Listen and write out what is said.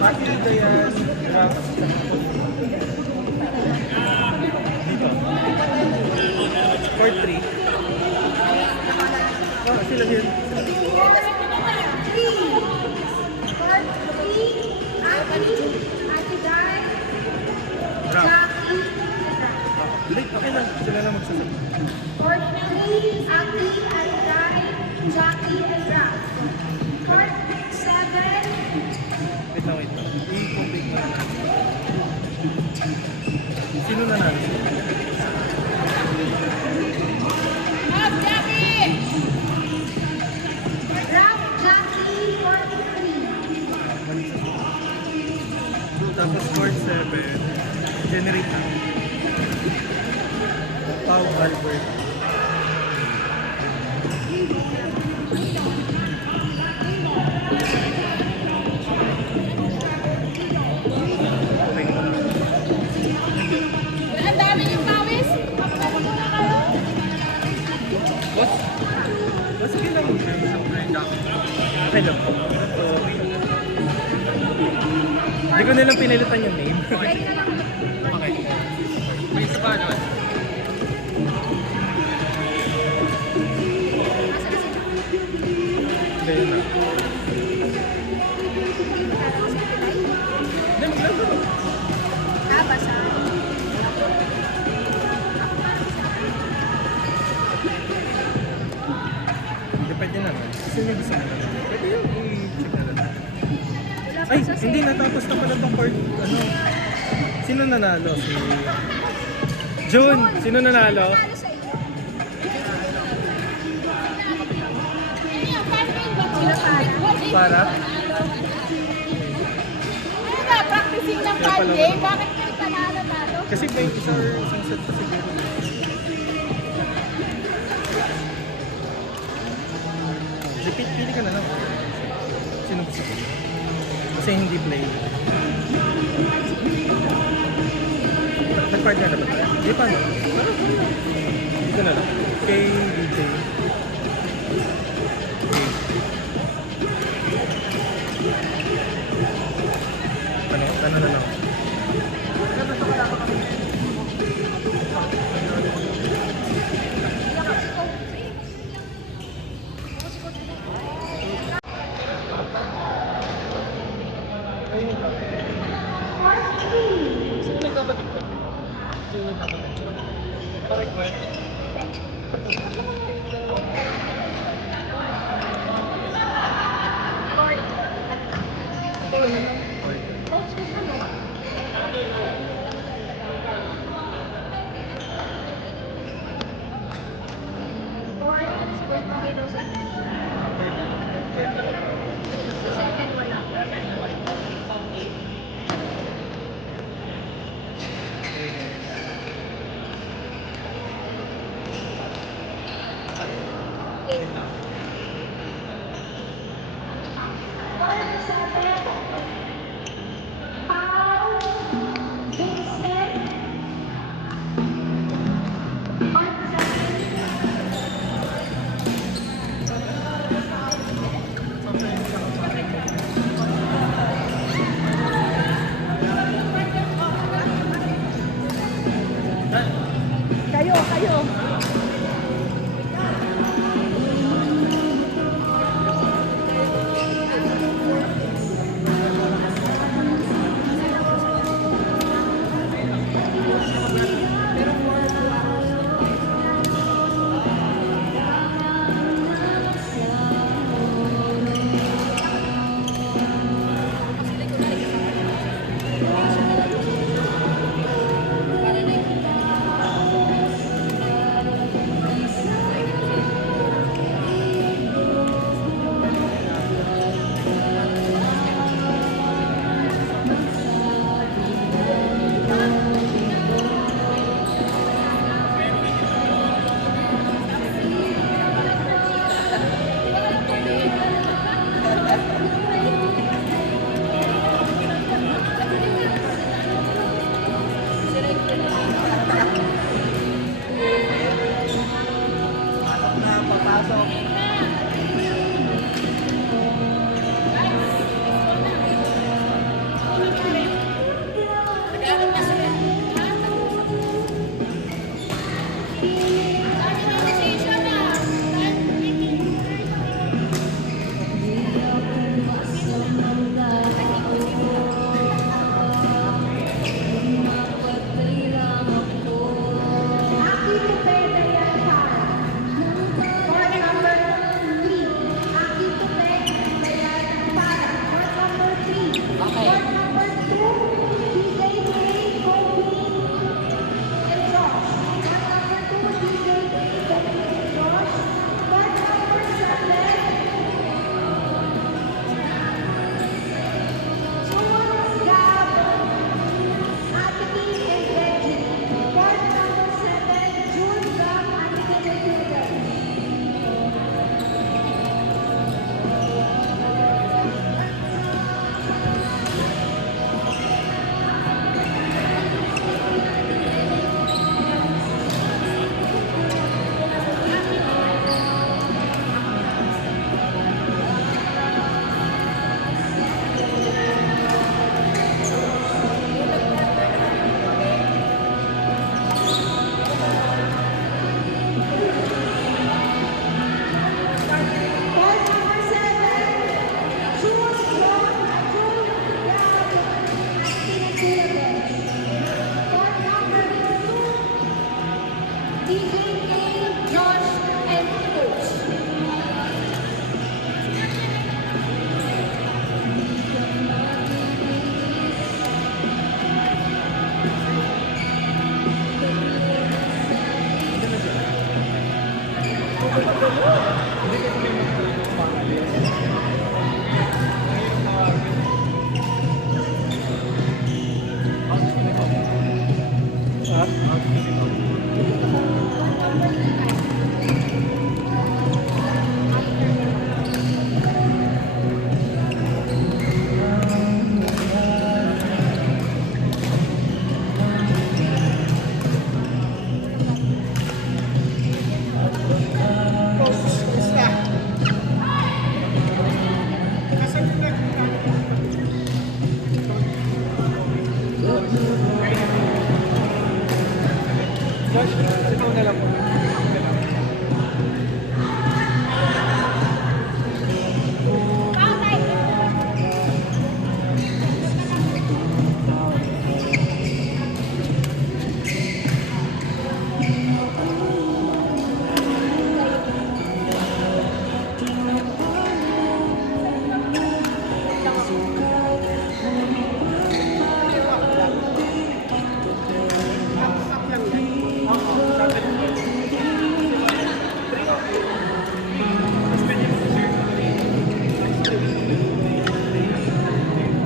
Maki, Dayan, Rap. Dito. Court 3. Oh, sila din. Rap. Hindi, okay lang. Sila lang magsasabi. Jackie and Rap. Court 7. Wait lang. I-complete mo na natin. Sino na natin? Rap, Jackie! Rap, Jackie, 43. Tapos court 7. Generate na. Pau Albert. Okay. Ang dami yung pawis. Magpapagulo na kayo. Boss? Boss, sige lang. Okay lang. Hindi ko nilang pinilitan yung name. Like na lang. Okay. May isa pa naman. Asa na si Jackie? Hindi yun na. Hindi, maglaro. Ah, basa. Depende naman. Sino yung gusto mo? Pwede yung i-check na lang. Wala pa Ay, sa hindi natapos na pala itong part. Ano? Sino nanalo? Si June. Sino nanalo? Ano sa iyo? Sino para? Para? Ano ba, practicing ng Kaya pala 5 game? Bakit may panalo talo? Kasi may isang set pa siguro. Pili ka na lang. Sino gusto ko? Kasi hindi play. Nag-partner na ba tayo? Di pa, no? Dito na lang. Kay DJ. Okay. Ano na lang. Sino nagkabalik ka? Sino nagkabalik ka? Pa-request? Court.